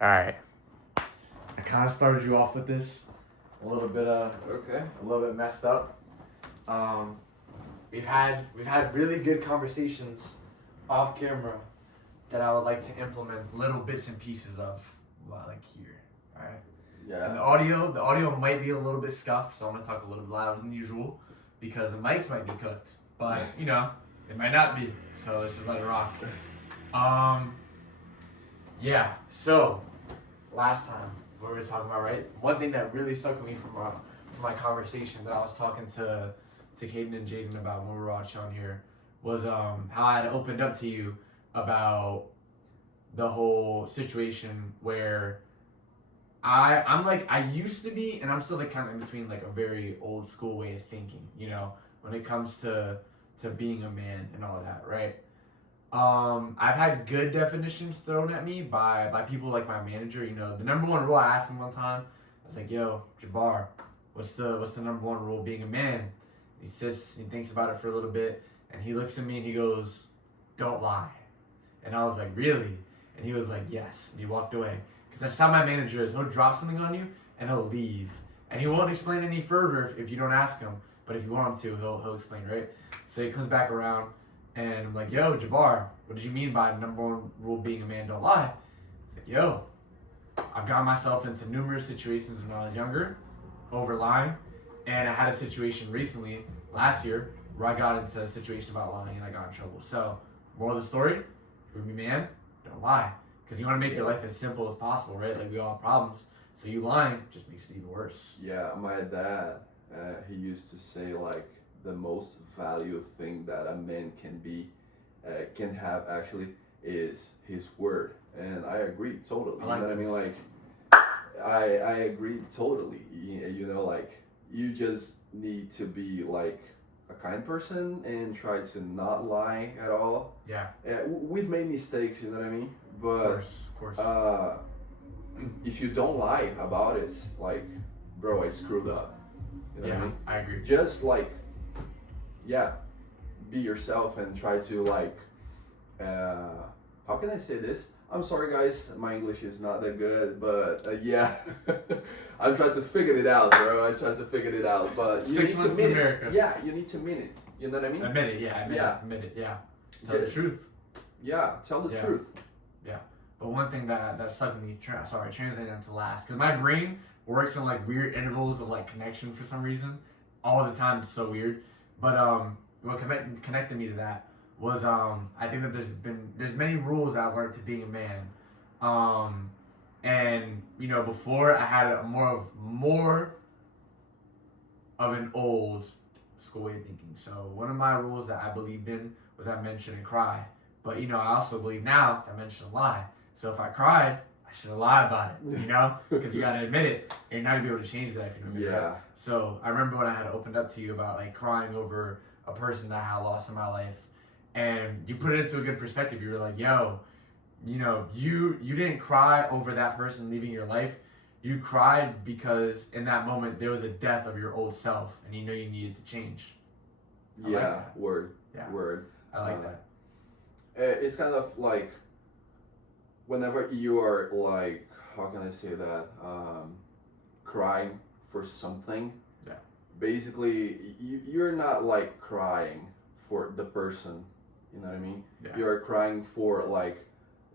All right. I kind of started you off with this a little bit Okay. a little bit messed up. Um, we've had really good conversations off camera that I would like to implement little bits and pieces of, like here. All right. And Yeah. the audio might be a little bit scuffed, so I'm gonna talk a little bit louder than usual because the mics might be cooked, but it might not be. So let's just let it rock. Yeah. So last time what we were talking about, right? One thing that really stuck with me from my conversation that I was talking to Caden and Jaden about when we were watching on here was how I had opened up to you about the whole situation where I'm like I used to be, and I'm still like kind of in between like a very old school way of thinking, when it comes to being a man and all that, right? I've had good definitions thrown at me by people like my manager. The number one rule I asked him one time, I was like, "Yo, Jabbar, what's the number one rule of being a man?" He sits, he thinks about it for a little bit, and he looks at me and he goes, "Don't lie." And I was like, "Really?" And he was like, "Yes." And he walked away. Because that's how my manager is. He'll drop something on you and he'll leave. And he won't explain any further if you don't ask him. But if you want him to, he'll explain, right? So he comes back around and I'm like, "Yo, Jabbar, what did you mean by number one rule being a man, don't lie?" He's like, "Yo, I've gotten myself into numerous situations when I was younger over lying. And I had a situation recently, last year, where I got into a situation about lying and I got in trouble. So, moral of the story, if you're a man, don't lie. Because you want to make your life as simple as possible, right? Like, we all have problems. So you lying just makes it even worse." Yeah, my dad, he used to say like the most valued thing that a man can have actually is his word, and I agree totally. I like You know what I mean? this. Like, I agree totally. Like you just need to be like a kind person and try to not lie at all. Yeah, We've made mistakes, you know what I mean? of But course. if you don't lie about it, like, bro, I screwed up. You know what I Yeah, mean? I agree. Just like, yeah, be yourself and try to like, how can I say this? I'm sorry, guys, my English is not that good, but yeah, I'm trying to figure it out, bro. I'm trying to figure it out, but you 6 need to months in mean it. America. Yeah, you need to mean it. You know what I mean? Admit it, yeah, admit it, yeah. Tell the Yeah. truth. Yeah, tell the Yeah. truth. But one thing that stuck with me, translating into last, because my brain works in like weird intervals of like connection for some reason, all the time. It's so weird. But what connected me to that was I think that there's many rules that I've learned to being a man, and before I had a more of an old school way of thinking. So one of my rules that I believed in was that men shouldn't cry. But I also believe now that men shouldn't lie. So if I cried, I shouldn't lie about it, because you gotta admit it. And you're not gonna be able to change that if you don't admit it. Yeah. So I remember when I had opened up to you about like crying over a person that I had lost in my life, and you put it into a good perspective. You were like, "Yo, you didn't cry over that person leaving your life. You cried because in that moment there was a death of your old self, and you needed to change." I like Yeah, that. word. Yeah. Word. I like that. It's kind of like whenever you are like, how can I say that, crying for something. Yeah. Basically, you're not like crying for the person. You know what I mean? Yeah. You're crying for like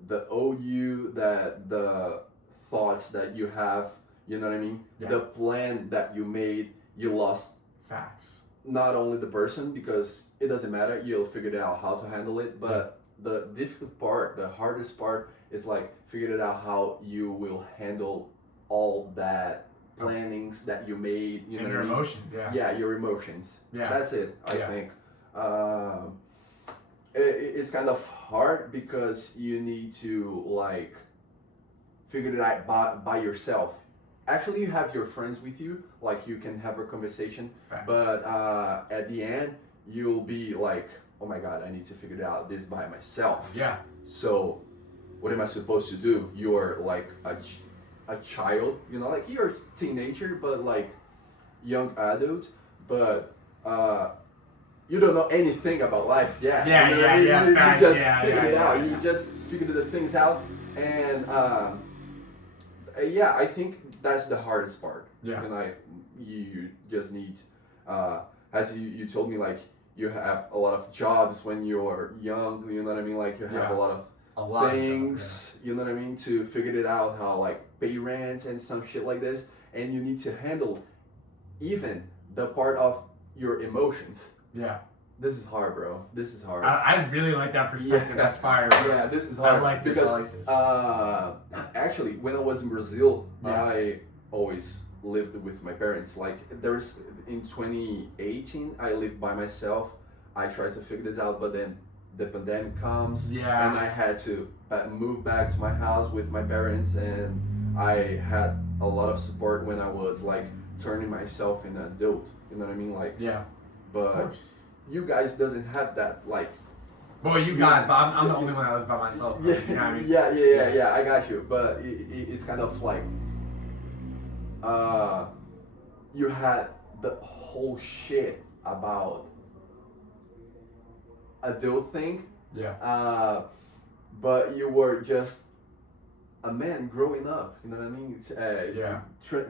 the old you, that the thoughts that you have. You know what I mean? Yeah. The plan that you made, you lost. Facts. Not only the person, because it doesn't matter, you'll figure out how to handle it, but the difficult part, the hardest part is like figuring out how you will handle all that plannings that you made, you And know your what I mean? emotions, yeah. Yeah, your emotions. Yeah. That's it, I Yeah. think. It's kind of hard because you need to like figure it out by yourself. Actually, you have your friends with you, like you can have a conversation, Facts. but at the end, you'll be like, "Oh my God, I need to figure it out this by myself." Yeah. So, what am I supposed to do? You are like a child, like you're a teenager, but like young adult, but you don't know anything about life yet. Yeah, you know what yeah, I mean? yeah, You facts, just yeah, figured yeah, it out. yeah, You yeah. just figured the things out, and yeah, I think that's the hardest part. Yeah. And you just need, as you told me, like you have a lot of jobs when you're young. You know what I mean? Like you have Yeah. a lot of A lot things. You know what I mean? To figure it out, how like pay rent and some shit like this, and you need to handle even the part of your emotions. Yeah. This is hard, bro. This is hard. I really like that perspective. Yeah. That's fire. Yeah, this is hard. I like this. Because, I like this. actually, when I was in Brazil, Yeah. I always lived with my parents. Like, there's in 2018, I lived by myself. I tried to figure this out, but then the pandemic comes, Yeah. and I had to move back to my house with my parents, and I had a lot of support when I was like turning myself in an adult. You know what I mean? Like, Yeah. Of but course. you guys doesn't have that like. Boy, you guys, but I'm the only one that lives by myself. Yeah, You know what I mean? yeah, I got you. But it's kind of like, you had the whole shit about adult thing, Yeah. but you were just a man growing up. You know what I mean? Yeah.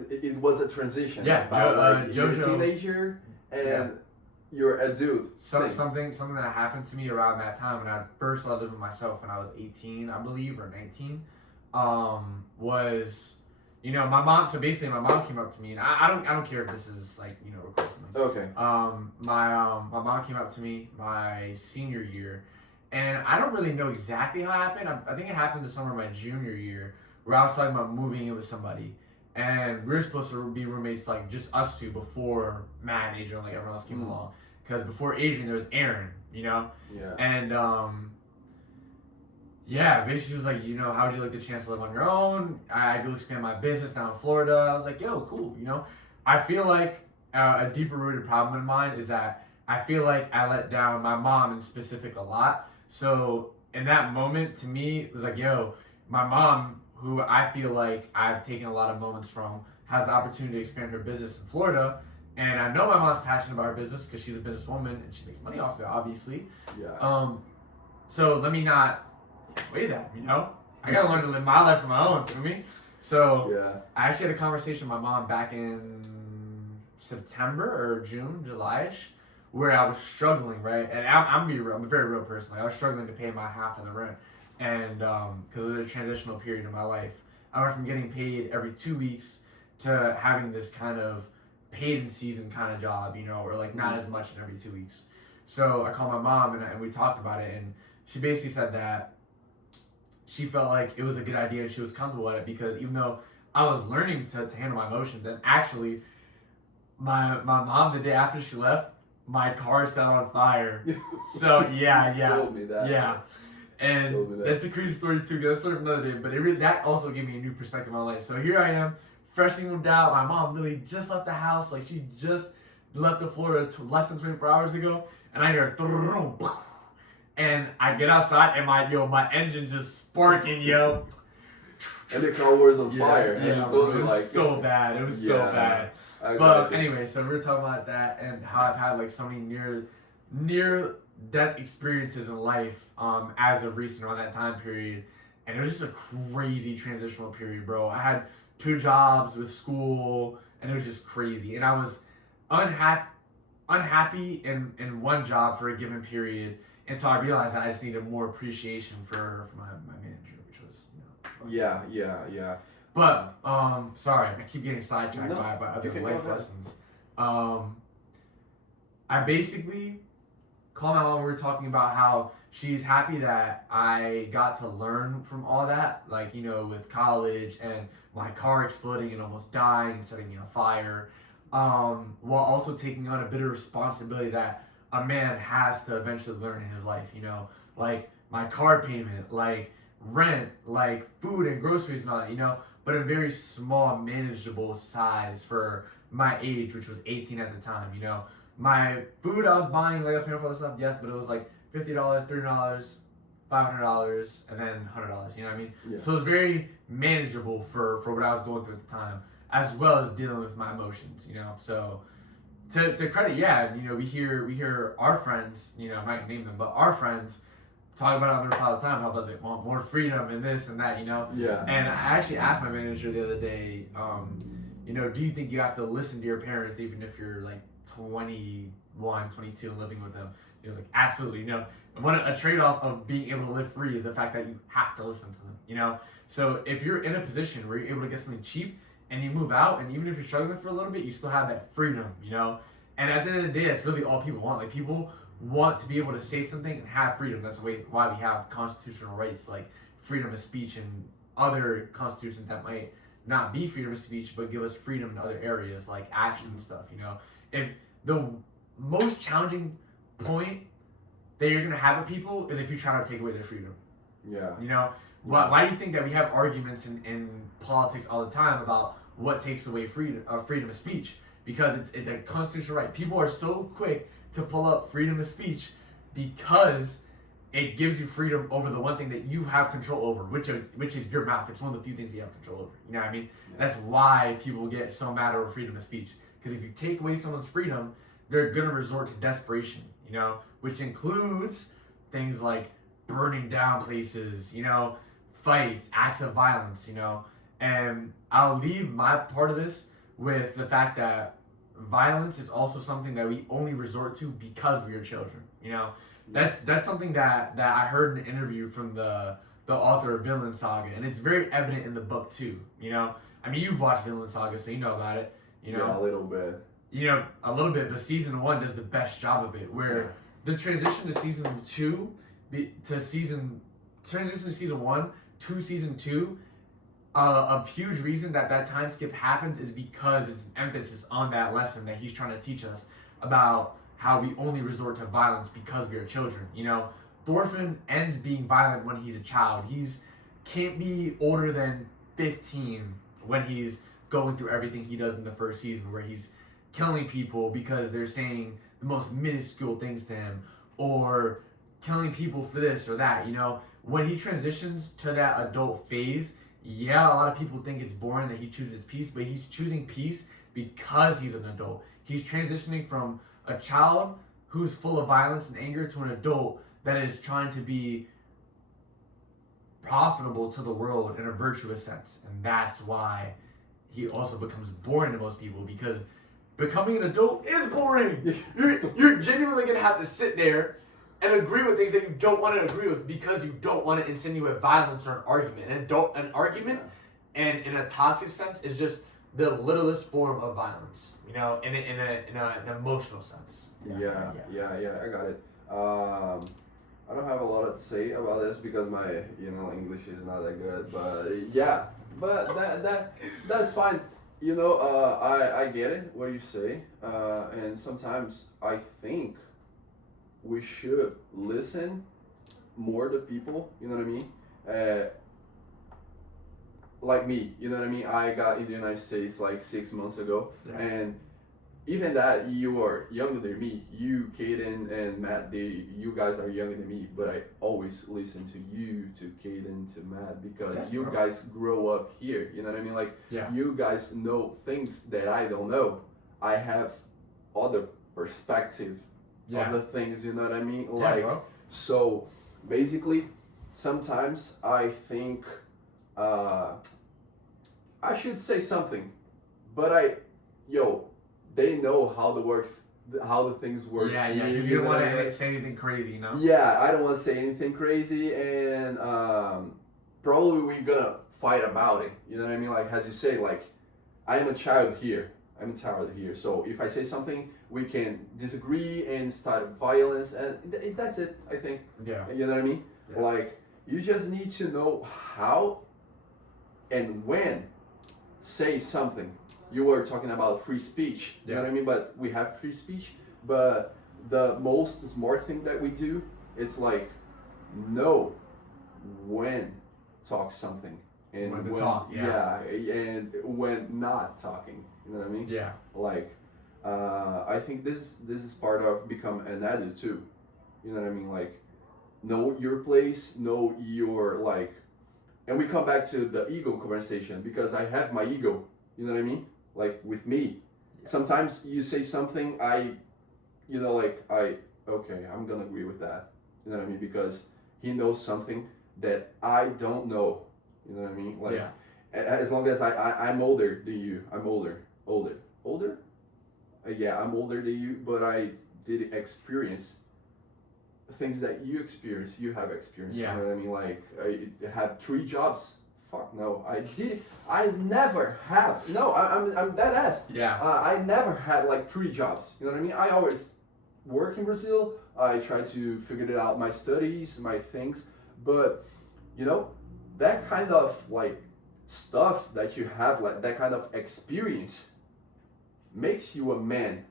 It was a transition. Yeah, about like you're a Jojo- teenager and Yeah. you're a dude. thing. Something that happened to me around that time when I first started living with myself when I was 18, I believe, or 19, was, you know, my mom. So basically, my mom came up to me, and I don't care if this is like, you know, recording something. Okay. My mom came up to me my senior year, and I don't really know exactly how it happened. I think it happened the summer of my junior year, where I was talking about moving in with somebody, and we were supposed to be roommates, like just us two, before Matt and Adrian, like everyone else came along. Because before Adrian, there was Aaron, you know, Yeah. and yeah, basically she was like, you know, how would you like the chance to live on your own? I do expand my business down in Florida. I was like, yo, cool, you know. I feel like a deeper rooted problem in mine is that I feel like I let down my mom in specific a lot. So in that moment, to me, it was like, yo, my mom, who I feel like I've taken a lot of moments from, has the opportunity to expand her business in Florida. And I know my mom's passionate about her business because she's a businesswoman and she makes money off of it, obviously. Yeah. So let me not weigh that, you know? I gotta learn to live my life on my own, feel me? So Yeah. I actually had a conversation with my mom back in September or June, July-ish, where I was struggling, right? And I'm gonna be real, I'm a very real person. Like, I was struggling to pay my half of the rent. And because of the transitional period in my life, I went from getting paid every 2 weeks to having this kind of paid in season kind of job, you know, or like not as much in every 2 weeks. So I called my mom and we talked about it, and she basically said that she felt like it was a good idea and she was comfortable with it because even though I was learning to handle my emotions, and actually my mom, the day after she left, my car set on fire. So yeah. Told me that. Yeah. And Told me that. that's a crazy story too, because that's a story for another day, but that also gave me a new perspective on life. So here I am, freshly moved out. My mom literally just left the house, like she just left the Florida less than 24 hours ago, and I hear and I get outside and my engine just sparking, yo. And the car was on fire. And Yeah, you told it me was like so bad. It was so Yeah. bad. I But got you. anyway, so we were talking about that and how I've had like so many near death experiences in life as of recent around that time period, and it was just a crazy transitional period, bro. I had 2 jobs with school, and it was just crazy, and I was unhappy in one job for a given period, and so I realized that I just needed more appreciation for my manager, which was, you know, Yeah. but sorry, I keep getting sidetracked No, by other okay, go life ahead. lessons. I basically called my mom. We were talking about how she's happy that I got to learn from all that, like, you know, with college and my car exploding and almost dying and setting me on fire, while also taking on a bit of responsibility that a man has to eventually learn in his life, you know, like my car payment, like rent, like food and groceries and all that, you know, but a very small, manageable size for my age, which was 18 at the time, you know. My food I was buying, like I was paying for all this stuff, yes, but it was like $50, $30, $500, and then $100, you know what I mean? Yeah. So it was very manageable for what I was going through at the time, as well as dealing with my emotions, you know. So to credit, yeah, you know, we hear our friends, you know, I'm not gonna name them, but our friends talk about it on the roof all the time. How about they want more freedom and this and that, you know? Yeah. And I actually asked my manager the other day, you know, do you think you have to listen to your parents even if you're like 21, 22 and living with them? He was like, absolutely, you know. A trade-off of being able to live free is the fact that you have to listen to them, you know? So if you're in a position where you're able to get something cheap and you move out, and even if you're struggling for a little bit, you still have that freedom, you know? And at the end of the day, that's really all people want. Like, people want to be able to say something and have freedom. That's why we have constitutional rights like freedom of speech and other constitutions that might not be freedom of speech but give us freedom in other areas like action and stuff, you know? If the most challenging point that you're gonna have with people is if you try to take away their freedom. Yeah. You know, why do you think that we have arguments in politics all the time about what takes away freedom of speech? Because it's a constitutional right. People are so quick to pull up freedom of speech because it gives you freedom over the one thing that you have control over, which is your mouth. It's one of the few things you have control over. You know what I mean? Yeah. That's why people get so mad over freedom of speech. Because if you take away someone's freedom, they're gonna resort to desperation, you know, which includes things like burning down places, you know, fights, acts of violence, you know. And I'll leave my part of this with the fact that violence is also something that we only resort to because we are children, you know. That's something that I heard in an interview from the author of Vinland Saga, and it's very evident in the book too, you know. I mean, you've watched Vinland Saga, so you know about it, you know. Yeah, a little bit. You know, a little bit, but season 1 does the best job of it, where the transition to season 1 to season 2, a huge reason that time skip happens is because it's an emphasis on that lesson that he's trying to teach us about how we only resort to violence because we are children. You know, Thorfinn ends being violent when he's a child. He's can't be older than 15 when he's going through everything he does in the first season, where he's killing people because they're saying the most minuscule things to him, or killing people for this or that, you know. When he transitions to that adult phase, yeah, a lot of people think it's boring that he chooses peace, but he's choosing peace because he's an adult. He's transitioning from a child who's full of violence and anger to an adult that is trying to be profitable to the world in a virtuous sense. And that's why he also becomes boring to most people, because becoming an adult is boring. You're genuinely gonna have to sit there and agree with things that you don't want to agree with because you don't want to insinuate violence or an argument. An argument, and in a toxic sense, is just the littlest form of violence. You know, in an emotional sense. Yeah, I got it. I don't have a lot to say about this because my English is not that good, but yeah, but that's fine. You know, I get it what you say, and sometimes I think we should listen more to people. You know what I mean? Like me, you know what I mean? I got in the United States like 6 months ago, and even that, you are younger than me. You, Caden, and Matt, you guys are younger than me, but I always listen to you, to Caden, to Matt, because you guys grow up here. You know what I mean? Like, you guys know things that I don't know. I have other perspective of the things, you know what I mean? Like, so basically, sometimes I think I should say something, but they know how the things work. Yeah, because you don't want to say anything crazy, you know? Yeah, I don't want to say anything crazy, and probably we're gonna fight about it. You know what I mean? Like, as you say, like, I'm a child here. So if I say something, we can disagree and start violence, and that's it, I think. Yeah. You know what I mean? Yeah. Like, you just need to know how and when say something. You were talking about free speech, you know what I mean? But we have free speech, but the most smart thing that we do is like know when talk something and when to talk, and when not talking. You know what I mean? Yeah. Like, I think this is part of become an adult too. You know what I mean? Like, know your place, know your like, and we come back to the ego conversation because I have my ego. You know what I mean? Like with me, sometimes you say something, okay, I'm gonna agree with that. You know what I mean? Because he knows something that I don't know. You know what I mean? Like, Yeah. as long as I'm older than you, I'm older. Yeah, I'm older than you, but I did experience things that you experience. You have experienced. Yeah. You know what I mean? Like, I had 3 jobs. Fuck no, I never have. No, I'm dead ass. Yeah. I never had like 3 jobs. You know what I mean? I always work in Brazil. I try to figure it out, my studies, my things. But you know, that kind of like stuff that you have, like that kind of experience, makes you a man.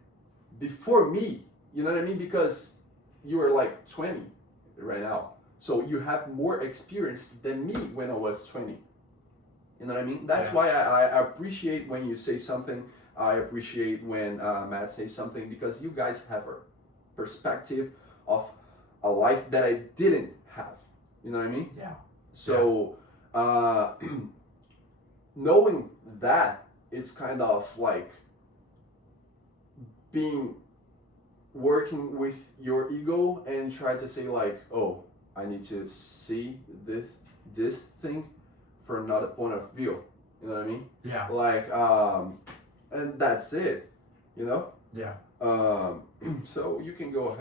Before me, you know what I mean? Because you are like 20 right now, so you have more experience than me when I was 20. You know what I mean? That's Yeah. why I appreciate when you say something. I appreciate when Matt says something, because you guys have a perspective of a life that I didn't have. You know what I mean? Yeah. So, knowing that, it's kind of like working with your ego and try to say like, oh, I need to see this thing from another point of view. You know what I mean? Yeah. Like, and that's it. You know? Yeah. So you can go ahead.